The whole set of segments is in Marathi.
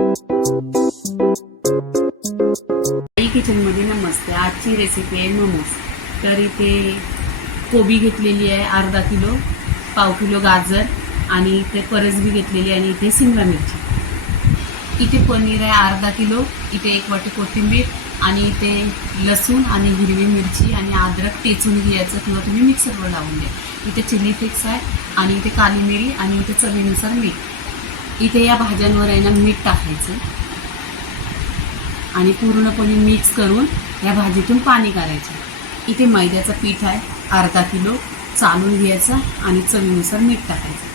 आई किचनमध्ये नमस्ते. आजची रेसिपी आहे मोमोज तर इथे कोबी घेतलेली आहे अर्धा किलो पाव किलो गाजर आणि इथे परसबी घेतलेली आहे आणि इथे सिमला मिरची. इथे पनीर आहे अर्धा किलो इथे एक वाटी कोथिंबीर आणि इथे लसूण आणि हिरवी मिरची आणि अद्रक टेचून घ्यायचं किंवा तुम्ही मिक्सरवर लावून द्या. इथे चिली फ्लेक्स आहे आणि इथे काली मिरी आणि इथे चवीनुसार मीठ. इथे या भाज्यांवर आहे ना मीठ टाकायचं. आणि पूर्णपणे मिक्स करून या भाजीतून पाणी काढायचं. इथे मैद्याचं पीठ आहे अर्धा किलो चालून घ्यायचं आणि चवीनुसार मीठ टाकायचं.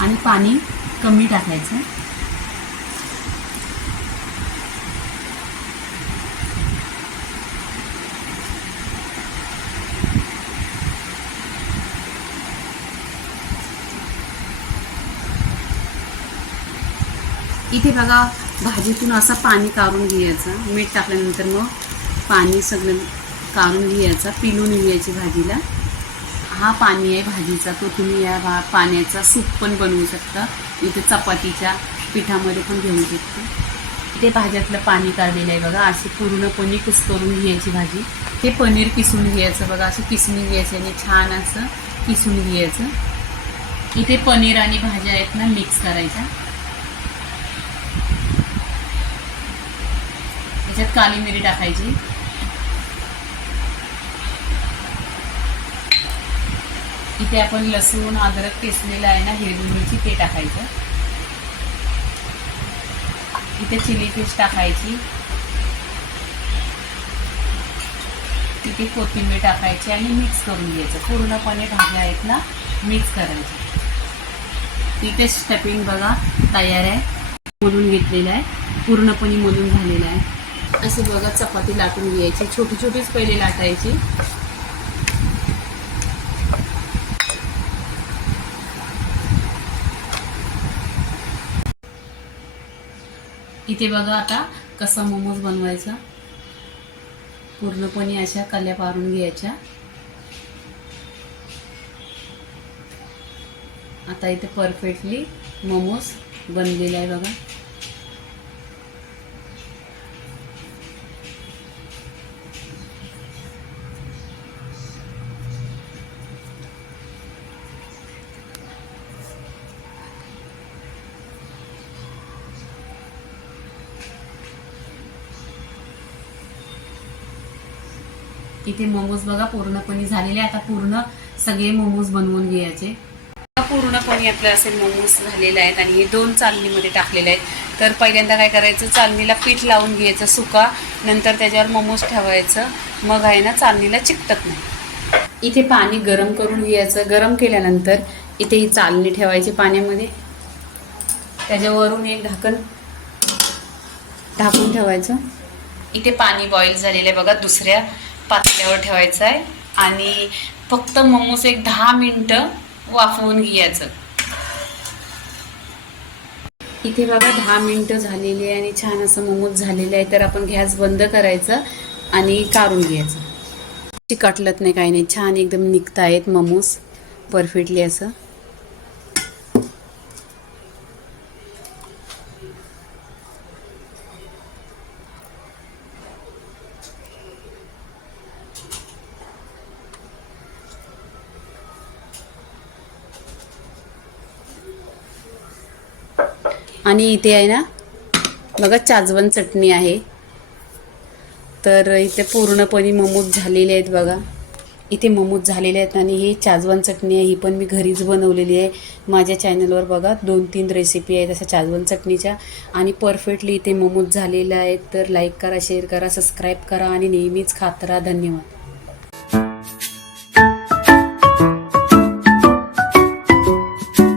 आणि पाणी कमी टाकायचं. इथे बघा भाजीतून असं पाणी काढून घ्यायचं. मीठ टाकल्यानंतर मग पाणी सगळं काढून घ्यायचं पिलून घ्यायची भाजीला. हा पाणी आहे भाजीचा तो तुम्ही या भा पाण्याचा सूप पण बनवू शकता. इथे चपातीच्या पिठामध्ये पण घेऊ शकता. इथे भाज्यातलं पाणी काढलेलं आहे बघा अशी पूर्णपणे कुसकरून घ्यायची भाजी. हे पनीर किसून घ्यायचं बघा असं किसून घ्यायचं आणि छान असं किसून घ्यायचं. इथे पनीर आणि भाज्या आहेत ना मिक्स करायच्या. काली मिरी टाकायची. इथे आपण लसूण अद्रक किसलेलं आहे ना हिरवी मिरची ते टाकायचं. इथे चिली फिश टाकायची. इथे कोथिंबीर टाकायची आणि मिक्स करून घ्यायचं. पूर्णपणे भाज्या आहेत ना मिक्स करायचं तिथे स्टपिंग बघा तयार आहे. मोलून घेतलेलं आहे. पूर्णपणे मोलून झालेलं आहे. असे बघा चपाती लाटून घ्यायची. छोटी छोटीच पहिले लाटायची. इथे बघा आता कसा मोमोज बनवायचा. पूर्णपणे अशा कल्या पारून घ्यायच्या. आता इथे परफेक्टली मोमोज बनलेला आहे बघा. इथे मोमोज बघा पूर्णपणे झालेले. आता पूर्ण सगळे मोमोज बनवून घ्यायचे. पूर्णपणे आपले असे मोमोज झालेले आहेत आणि हे दोन चालणीमध्ये टाकलेले आहेत. तर पहिल्यांदा काय करायचं चालणीला पीठ लावून घ्यायचं सुका. नंतर त्याच्यावर मोमोज ठेवायचं. मग आहे ना चालणीला चिकटत नाही. इथे पाणी गरम करून घ्यायचं. गरम केल्यानंतर इथे ही चालणी ठेवायची पाण्यामध्ये. त्याच्यावरून एक ढाकण ढाकून ठेवायचं. इथे पाणी बॉईल झालेलं आहे बघा दुसऱ्या पातल्यावर ठेवायचं आहे. आणि फक्त मोमोज एक दहा मिनटं वाफवून घ्यायचं. इथे बघा दहा मिनटं झालेली आहे आणि छान असं मोमोज झालेलं आहे. तर आपण गॅस बंद करायचं आणि काढून घ्यायचं. चिकटलत नाही काही नाही. छान एकदम निघतायत मोमोज. परफेक्टली असं. आणि इथे आहे ना बघा चाजवन चटणी आहे. तर इथे पूर्णपणे ममूज झालेले आहेत बघा. इथे ममूज झालेले आहेत आणि ही चाजवन चटणी आहे. ही पण मी घरीच बनवलेली आहे. माझ्या चॅनलवर बघा दोन तीन रेसिपी आहेत अशा चाजवन चटणीच्या. आणि परफेक्टली इथे ममूज झालेलं आहे तर लाईक करा शेअर करा सबस्क्राईब करा आणि नेहमीच खात राहा. धन्यवाद.